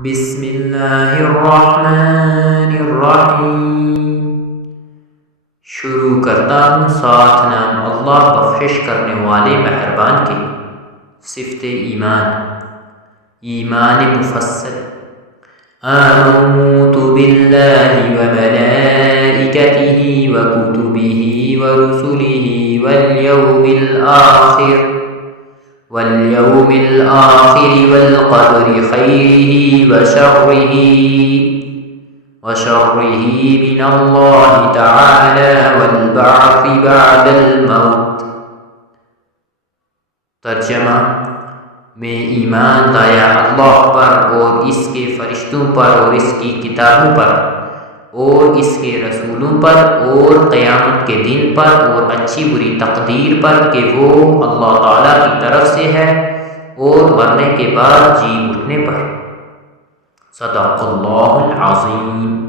بسم اللہ الرحمن الرحیم۔ شروع کرتا ہوں ساتھ نام اللہ بخشش کرنے والے مہربان کے۔ صفت ایمان، ایمان مفصل۔ آمنت باللہ وملائکتہ وکتبہ ورسلہ واليوم الآخر والقدر خيره وشره من الله تعالى والبعث بعد الموت۔ ترجمہ: میں ایمان لایا اللہ پر اور اس کے فرشتوں پر اور اس کی کتابوں پر اور اس کے رسولوں پر اور قیامت کے دن پر اور اچھی بری تقدیر پر کہ وہ اللہ تعالیٰ کی طرف سے ہے اور مرنے کے بعد جی اٹھنے پر۔ صدق اللہ العظیم۔